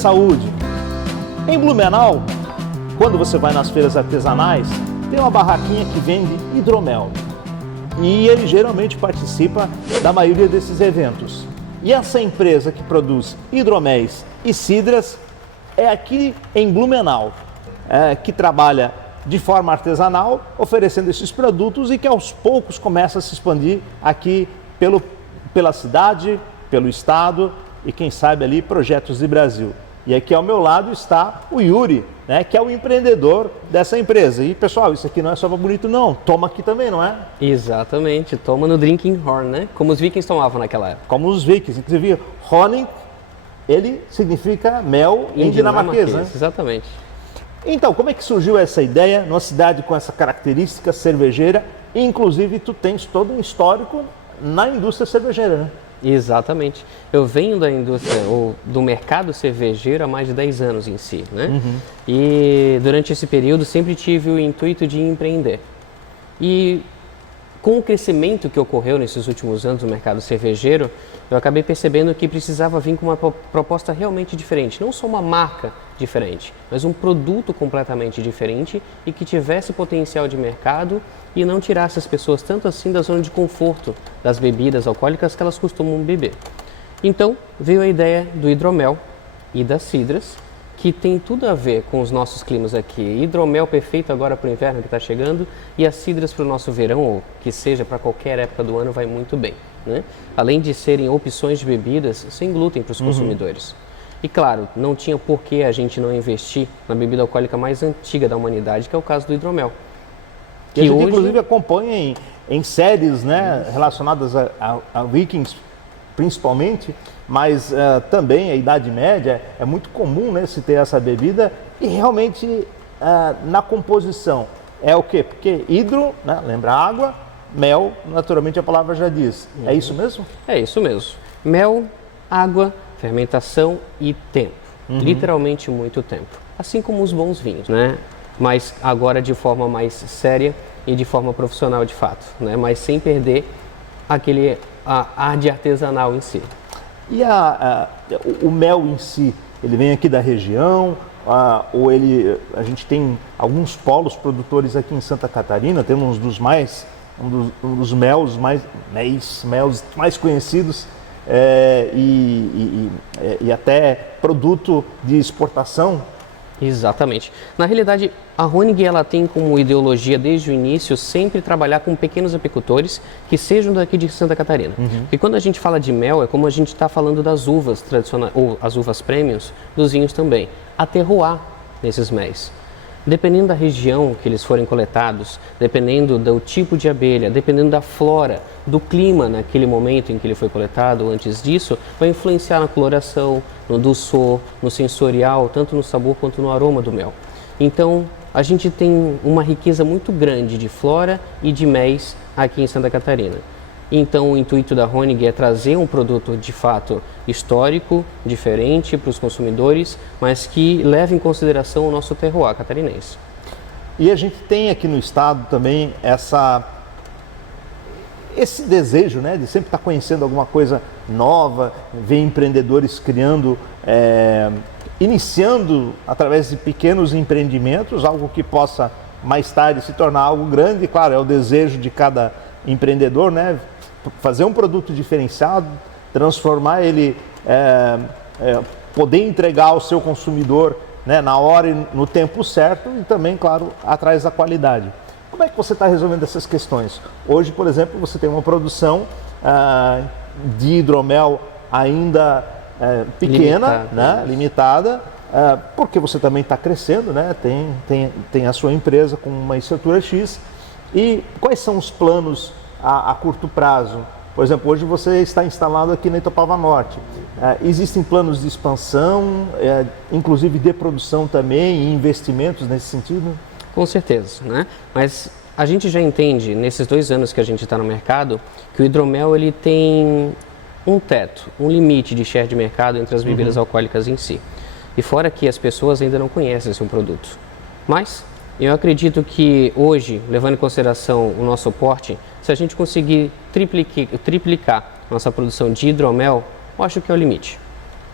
saúde. Em Blumenau, quando você vai nas feiras artesanais, tem uma barraquinha que vende hidromel. E ele geralmente participa da maioria desses eventos. E essa empresa que produz hidroméis e cidras é aqui em Blumenau, que trabalha de forma artesanal, oferecendo esses produtos e que aos poucos começa a se expandir aqui pela cidade, pelo estado e quem sabe ali projetos de Brasil. E aqui ao meu lado está o Yuri, né, que é o empreendedor dessa empresa. E pessoal, isso aqui não é só bonito não, toma aqui também, não é? Exatamente, toma no drinking horn, né? Como os vikings tomavam naquela época. Como os vikings, inclusive Honing, ele significa mel em dinamarquês, né? Exatamente. Então, como é que surgiu essa ideia numa cidade com essa característica cervejeira? Inclusive, tu tens todo um histórico na indústria cervejeira, né? Exatamente. Eu venho da indústria, ou do mercado cervejeiro há mais de 10 anos em si, né? Uhum. E durante esse período sempre tive o intuito de empreender. E com o crescimento que ocorreu nesses últimos anos no mercado cervejeiro, eu acabei percebendo que precisava vir com uma proposta realmente diferente. Não só uma marca diferente, mas um produto completamente diferente e que tivesse potencial de mercado e não tirasse as pessoas tanto assim da zona de conforto das bebidas alcoólicas que elas costumam beber. Então veio a ideia do hidromel e das cidras, que tem tudo a ver com os nossos climas aqui. Hidromel perfeito agora para o inverno que está chegando e as cidras para o nosso verão, ou que seja para qualquer época do ano, vai muito bem, né? Além de serem opções de bebidas sem glúten para os consumidores. E claro, não tinha por que a gente não investir na bebida alcoólica mais antiga da humanidade, que é o caso do hidromel. Que a gente inclusive acompanha em séries, né, relacionadas a vikings, principalmente, mas também a Idade Média é muito comum, né, se ter essa bebida e realmente na composição é o quê? Porque hidro, né, lembra água, mel, naturalmente a palavra já diz. É isso mesmo? É isso mesmo. Mel, água, fermentação e tempo. Literalmente muito tempo. Assim como os bons vinhos, né? Mas agora de forma mais séria e de forma profissional de fato, né? Mas sem perder aquele ar de artesanal em si. E o mel em si, ele vem aqui da região, ou a gente tem alguns polos produtores aqui em Santa Catarina, temos um dos mels mais conhecidos e até produto de exportação. Exatamente. Na realidade, a Honig ela tem como ideologia desde o início sempre trabalhar com pequenos apicultores que sejam daqui de Santa Catarina. E quando a gente fala de mel, é como a gente está falando das uvas tradicionais, ou as uvas premiums, dos vinhos também. A terroir nesses méis. Dependendo da região que eles forem coletados, dependendo do tipo de abelha, dependendo da flora, do clima naquele momento em que ele foi coletado, antes disso, vai influenciar na coloração, no dulçor, no sensorial, tanto no sabor quanto no aroma do mel. Então, a gente tem uma riqueza muito grande de flora e de méis aqui em Santa Catarina. Então, o intuito da Honig é trazer um produto de fato histórico, diferente para os consumidores, mas que leve em consideração o nosso terroir catarinense. E a gente tem aqui no estado também esse desejo, né, de sempre estar conhecendo alguma coisa nova, ver empreendedores criando, iniciando através de pequenos empreendimentos, algo que possa mais tarde se tornar algo grande. Claro, é o desejo de cada empreendedor, né? Fazer um produto diferenciado, transformar ele, poder entregar ao seu consumidor, né, na hora e no tempo certo e também, claro, atrás da qualidade. Como é que você está resolvendo essas questões? Hoje, por exemplo, você tem uma produção de hidromel ainda pequena, limitada, porque você também está crescendo, né? Tem a sua empresa com uma estrutura X. E quais são os planos a curto prazo? Por exemplo, hoje você está instalado aqui na Itopava Norte. Existem planos de expansão, inclusive de produção também, e investimentos nesse sentido? Com certeza, né? Mas a gente já entende, nesses 2 anos que a gente está no mercado, que o hidromel ele tem um teto, um limite de share de mercado entre as bebidas alcoólicas em si. E fora que as pessoas ainda não conhecem esse produto. Mas eu acredito que hoje, levando em consideração o nosso porte, se a gente conseguir triplicar nossa produção de hidromel, eu acho que é o limite.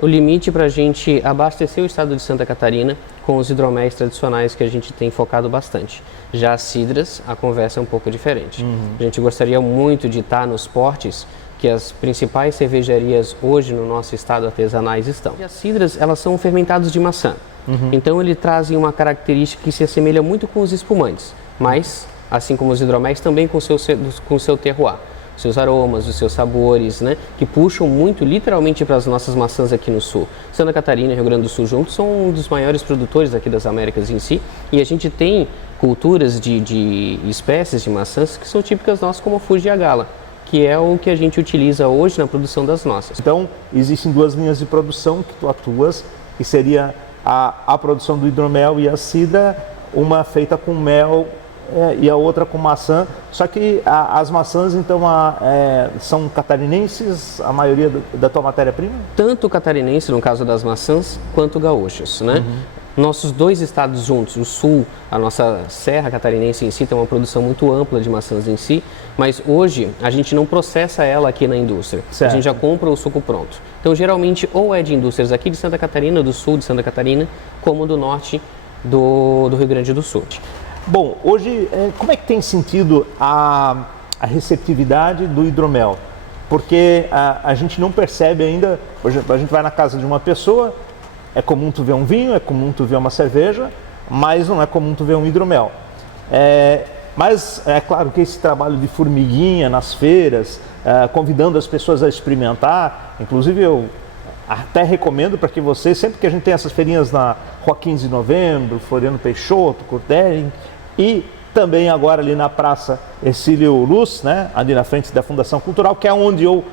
o limite para a gente abastecer o estado de Santa Catarina com os hidroméis tradicionais que a gente tem focado bastante. Já as cidras, a conversa é um pouco diferente. A gente gostaria muito de estar nos portes que as principais cervejarias hoje no nosso estado artesanais estão. E as cidras, elas são fermentados de maçã. Então, eles trazem uma característica que se assemelha muito com os espumantes, mas, assim como os hidroméis, também com o seu terroir. Seus aromas, os seus sabores, né, que puxam muito literalmente para as nossas maçãs aqui no sul. Santa Catarina e Rio Grande do Sul juntos são um dos maiores produtores aqui das Américas em si, e a gente tem culturas de espécies de maçãs que são típicas nossas, como o Fuji e a Gala, que é o que a gente utiliza hoje na produção das nossas. Então, existem duas linhas de produção que tu atuas, que seria a produção do hidromel e a cidra, uma feita com mel e a outra com maçã, só que as maçãs então são catarinenses, a maioria da tua matéria-prima? Tanto catarinense, no caso das maçãs, quanto gaúchas, né? Nossos dois estados juntos, o sul, a nossa serra catarinense em si tem uma produção muito ampla de maçãs em si, mas hoje a gente não processa ela aqui na indústria, certo. A gente já compra o suco pronto. Então geralmente ou é de indústrias aqui de Santa Catarina, do sul de Santa Catarina, como do norte do Rio Grande do Sul. Bom, hoje como é que tem sentido a receptividade do hidromel? Porque a gente não percebe ainda, por exemplo, a gente vai na casa de uma pessoa, é comum tu ver um vinho, é comum tu ver uma cerveja, mas não é comum tu ver um hidromel. Mas é claro que esse trabalho de formiguinha nas feiras, convidando as pessoas a experimentar, inclusive eu até recomendo para que você, sempre que a gente tem essas feirinhas na Rua 15 de Novembro, Floriano Peixoto, Cordelli, e também agora ali na Praça Hercílio Luz, né, ali na frente da Fundação Cultural, que é onde eu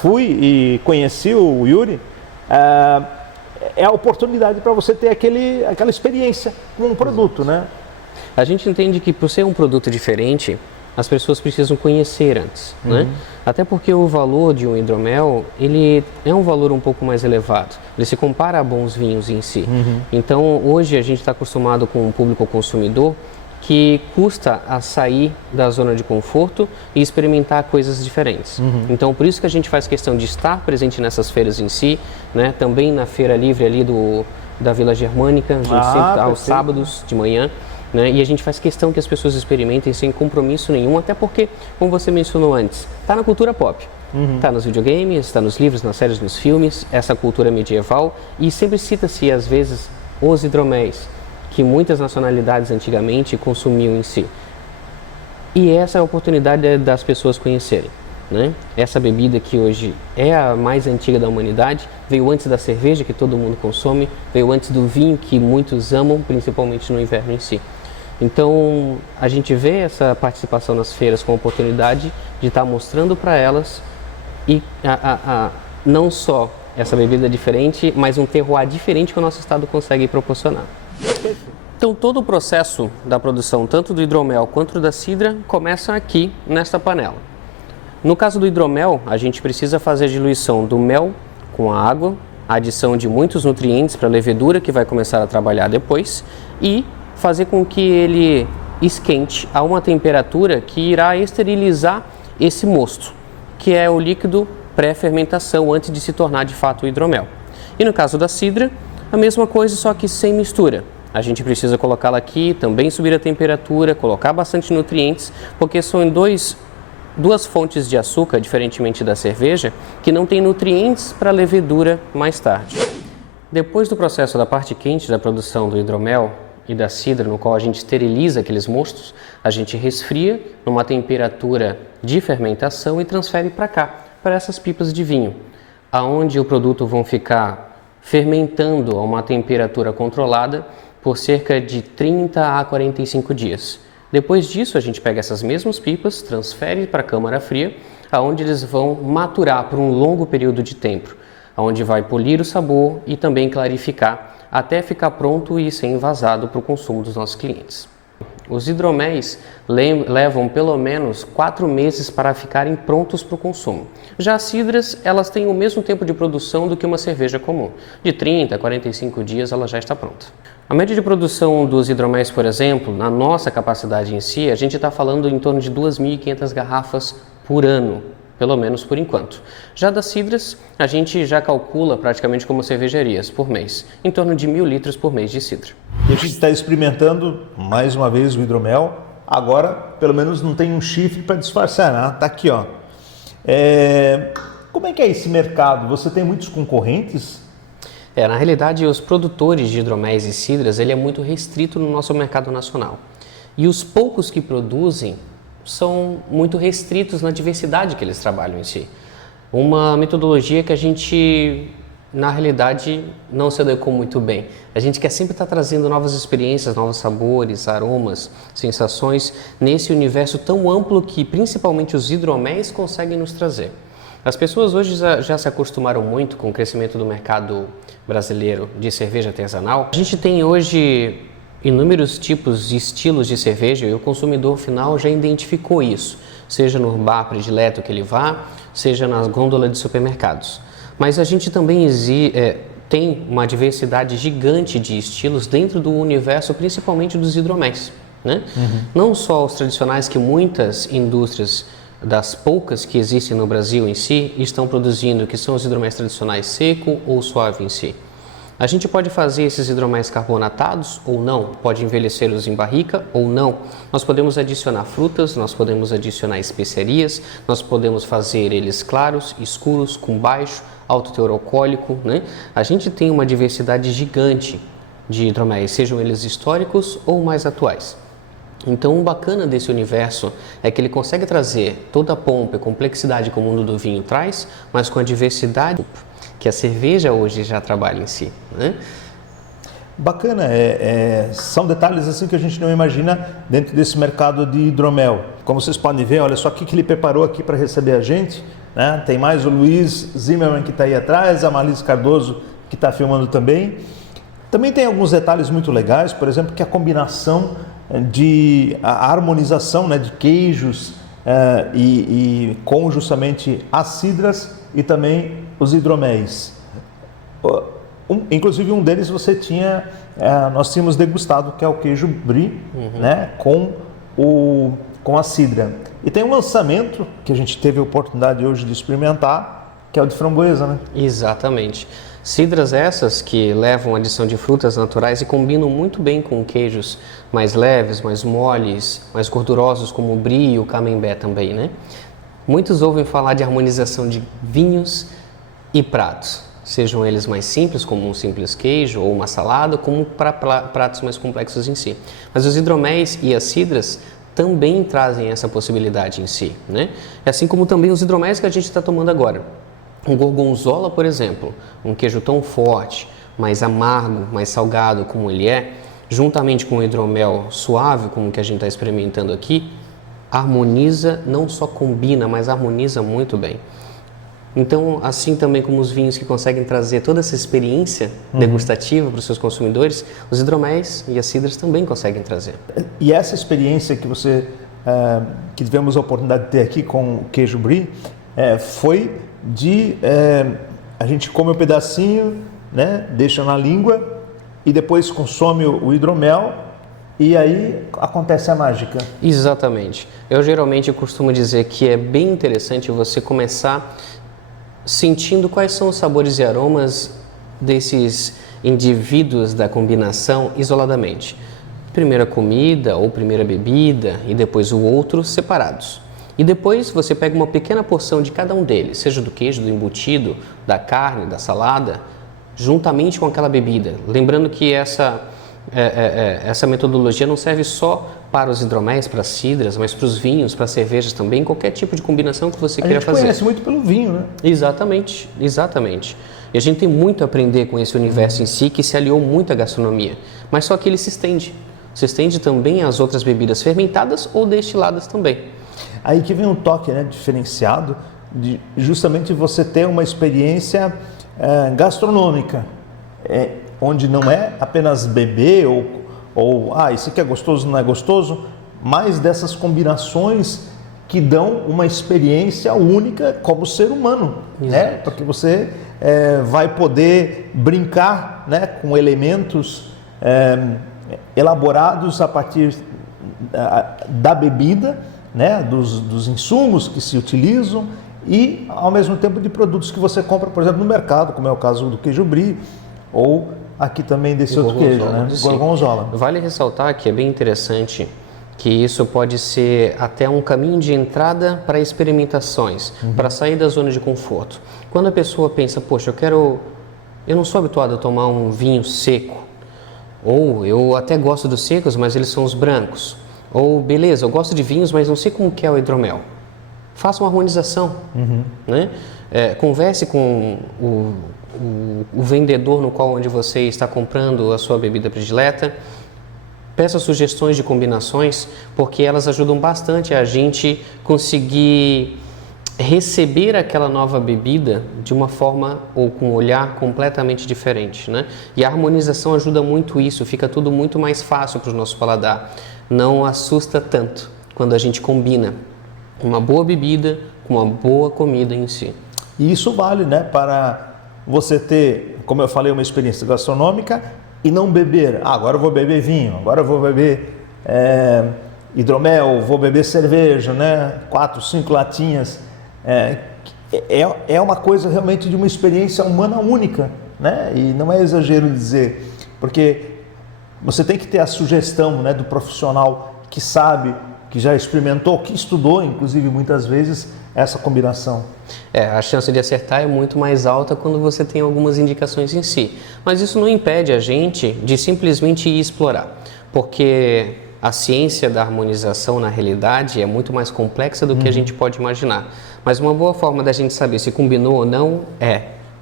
fui e conheci o Yuri, é a oportunidade para você ter aquela experiência com um produto, né? A gente entende que por ser um produto diferente, as pessoas precisam conhecer antes, né? Até porque o valor de um hidromel, ele é um valor um pouco mais elevado. Ele se compara a bons vinhos em si. Então, hoje a gente está acostumado com o público consumidor que custa a sair da zona de conforto e experimentar coisas diferentes. Então, por isso que a gente faz questão de estar presente nessas feiras em si, né? Também na feira livre ali da Vila Germânica, a gente sempre está aos sábados de manhã. Né? E a gente faz questão que as pessoas experimentem sem compromisso nenhum, até porque, como você mencionou antes, está na cultura pop. Está nos videogames, está nos livros, nas séries, nos filmes, essa cultura medieval, e sempre cita-se, às vezes, os hidroméis, que muitas nacionalidades antigamente consumiam em si. E essa é a oportunidade das pessoas conhecerem. Né? Essa bebida que hoje é a mais antiga da humanidade, veio antes da cerveja que todo mundo consome, veio antes do vinho que muitos amam, principalmente no inverno em si. Então, a gente vê essa participação nas feiras com a oportunidade de estar mostrando para elas e não só essa bebida diferente, mas um terroir diferente que o nosso estado consegue proporcionar. Então, todo o processo da produção, tanto do hidromel quanto da cidra, começa aqui nesta panela. No caso do hidromel, a gente precisa fazer a diluição do mel com a água, a adição de muitos nutrientes para a levedura que vai começar a trabalhar depois e fazer com que ele esquente a uma temperatura que irá esterilizar esse mosto, que é o líquido pré-fermentação antes de se tornar de fato o hidromel. E no caso da cidra, a mesma coisa, só que sem mistura. A gente precisa colocá-la aqui, também subir a temperatura, colocar bastante nutrientes, porque são duas fontes de açúcar, diferentemente da cerveja, que não tem nutrientes para a levedura mais tarde. Depois do processo da parte quente da produção do hidromel e da cidra, no qual a gente esteriliza aqueles mostos, a gente resfria numa temperatura de fermentação e transfere para cá, para essas pipas de vinho, aonde o produto vão ficar fermentando a uma temperatura controlada por cerca de 30 a 45 dias. Depois disso, a gente pega essas mesmas pipas, transfere para a câmara fria, aonde eles vão maturar por um longo período de tempo, onde vai polir o sabor e também clarificar, até ficar pronto e ser envasado para o consumo dos nossos clientes. Os hidroméis levam pelo menos 4 meses para ficarem prontos para o consumo. Já as cidras, elas têm o mesmo tempo de produção do que uma cerveja comum. De 30 a 45 dias ela já está pronta. A média de produção dos hidroméis, por exemplo, na nossa capacidade em si, a gente está falando em torno de 2.500 garrafas por ano pelo menos por enquanto. Já das cidras, a gente já calcula praticamente como cervejarias por mês, em torno de 1.000 litros por mês de cidra. E a gente está experimentando mais uma vez o hidromel. Agora, pelo menos não tem um chifre para disfarçar, né? Tá aqui, ó. Como é que é esse mercado? Você tem muitos concorrentes? Na realidade, os produtores de hidroméis e cidras, ele é muito restrito no nosso mercado nacional. E os poucos que produzem são muito restritos na diversidade que eles trabalham em si. Uma metodologia que a gente, na realidade, não se adequou muito bem. A gente quer sempre estar trazendo novas experiências, novos sabores, aromas, sensações, nesse universo tão amplo que principalmente os hidroméis conseguem nos trazer. As pessoas hoje já se acostumaram muito com o crescimento do mercado brasileiro de cerveja artesanal. A gente tem hoje inúmeros tipos e estilos de cerveja e o consumidor final já identificou isso, seja no bar predileto que ele vá, seja nas gôndolas de supermercados. Mas a gente também tem uma diversidade gigante de estilos dentro do universo, principalmente dos hidroméis, né? Não só os tradicionais que muitas indústrias, das poucas que existem no Brasil em si, estão produzindo, que são os hidroméis tradicionais seco ou suave em si. A gente pode fazer esses hidroméis carbonatados ou não, pode envelhecê-los em barrica ou não. Nós podemos adicionar frutas, nós podemos adicionar especiarias, nós podemos fazer eles claros, escuros, com baixo, alto teor alcoólico, né? A gente tem uma diversidade gigante de hidroméis, sejam eles históricos ou mais atuais. Então, o bacana desse universo é que ele consegue trazer toda a pompa e complexidade que o mundo do vinho traz, mas com a diversidade que a cerveja hoje já trabalha em si, né? Bacana, são detalhes assim que a gente não imagina dentro desse mercado de hidromel. Como vocês podem ver, olha só o que ele preparou aqui para receber a gente, né? Tem mais o Luiz Zimmermann que está aí atrás, a Marlise Cardoso que está filmando também. Também tem alguns detalhes muito legais, por exemplo, que a combinação a harmonização, né, de queijos e com justamente as cidras e também os hidroméis. Inclusive um deles nós tínhamos degustado, que é o queijo brie, né, com a cidra. E tem um lançamento que a gente teve a oportunidade hoje de experimentar, que é o de framboesa, né? Exatamente. Cidras essas que levam adição de frutas naturais e combinam muito bem com queijos mais leves, mais moles, mais gordurosos, como o brie e o camembert também, né? Muitos ouvem falar de harmonização de vinhos e pratos, sejam eles mais simples, como um simples queijo ou uma salada, como para pratos mais complexos em si. Mas os hidroméis e as cidras também trazem essa possibilidade em si, né? Assim como também os hidroméis que a gente está tomando agora. Um gorgonzola, por exemplo, um queijo tão forte, mais amargo, mais salgado como ele é, juntamente com o hidromel suave, como que a gente está experimentando aqui, harmoniza, não só combina, mas harmoniza muito bem. Então, assim também como os vinhos que conseguem trazer toda essa experiência degustativa para os seus consumidores, os hidroméis e as cidras também conseguem trazer. E essa experiência que que tivemos a oportunidade de ter aqui com o queijo brie, foi a gente come um pedacinho, né, deixa na língua e depois consome o hidromel e aí acontece a mágica. Exatamente. Eu geralmente costumo dizer que é bem interessante você começar sentindo quais são os sabores e aromas desses indivíduos da combinação isoladamente. Primeira comida ou primeira bebida e depois o outro separados. E depois você pega uma pequena porção de cada um deles, seja do queijo, do embutido, da carne, da salada, juntamente com aquela bebida. Lembrando que essa metodologia não serve só para os hidroméis, para as cidras, mas para os vinhos, para as cervejas também, qualquer tipo de combinação que você queira fazer. A gente conhece muito pelo vinho, né? Exatamente, exatamente. E a gente tem muito a aprender com esse universo em si, que se aliou muito à gastronomia. Mas só que ele se estende também às outras bebidas fermentadas ou destiladas também. Aí que vem um toque, né, diferenciado, de justamente você ter uma experiência gastronômica, onde não é apenas beber ou isso aqui é gostoso, não é gostoso, mas dessas combinações que dão uma experiência única como ser humano, né? Porque você vai poder brincar, né, com elementos elaborados a partir da bebida, né, dos insumos que se utilizam e ao mesmo tempo de produtos que você compra, por exemplo, no mercado, como é o caso do queijo brie ou aqui também desse outro queijo, né? Gorgonzola. Vale ressaltar que é bem interessante que isso pode ser até um caminho de entrada para experimentações, para sair da zona de conforto. Quando a pessoa pensa, poxa, eu não sou habituado a tomar um vinho seco, ou eu até gosto dos secos, mas eles são os brancos, ou beleza, eu gosto de vinhos, mas não sei como que é o hidromel. Faça uma harmonização, né? Converse com o vendedor no qual onde você está comprando a sua bebida predileta. Peça sugestões de combinações, porque elas ajudam bastante a gente conseguir receber aquela nova bebida de uma forma ou com um olhar completamente diferente, né? E a harmonização ajuda muito isso, fica tudo muito mais fácil para o nosso paladar. Não assusta tanto quando a gente combina uma boa bebida com uma boa comida em si. E isso vale, né, para você ter, como eu falei, uma experiência gastronômica e não beber, agora eu vou beber vinho, agora eu vou beber hidromel, vou beber cerveja, né, 4, 5 latinhas. É uma coisa realmente de uma experiência humana única, né, e não é exagero dizer, porque você tem que ter a sugestão, né, do profissional que sabe, que já experimentou, que estudou, inclusive muitas vezes, essa combinação. A chance de acertar é muito mais alta quando você tem algumas indicações em si. Mas isso não impede a gente de simplesmente ir explorar, porque a ciência da harmonização na realidade é muito mais complexa do que a gente pode imaginar. Mas uma boa forma da gente saber se combinou ou não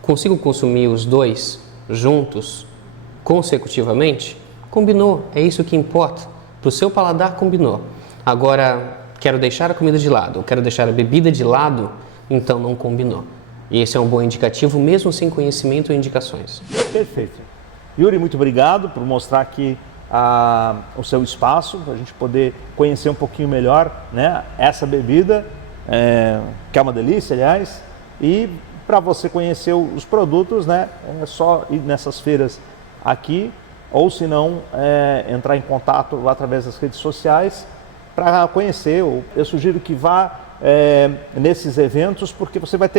consigo consumir os dois juntos, consecutivamente? Combinou, é isso que importa. Para o seu paladar, combinou. Agora, quero deixar a comida de lado, quero deixar a bebida de lado, então não combinou. E esse é um bom indicativo, mesmo sem conhecimento e indicações. Perfeito. Yuri, muito obrigado por mostrar aqui o seu espaço, para a gente poder conhecer um pouquinho melhor, né, essa bebida, que é uma delícia, aliás, e para você conhecer os produtos, né, é só ir nessas feiras aqui, ou se não, entrar em contato através das redes sociais para conhecer. Eu sugiro que vá nesses eventos, porque você vai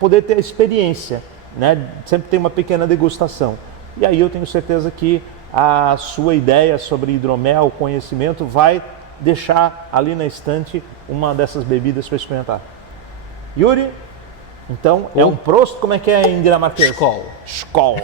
poder ter a experiência, né? Sempre tem uma pequena degustação. E aí eu tenho certeza que a sua ideia sobre hidromel, conhecimento, vai deixar ali na estante uma dessas bebidas para experimentar. Yuri, então, é um Prost, como é que é em dinamarquês? Skål. Skål.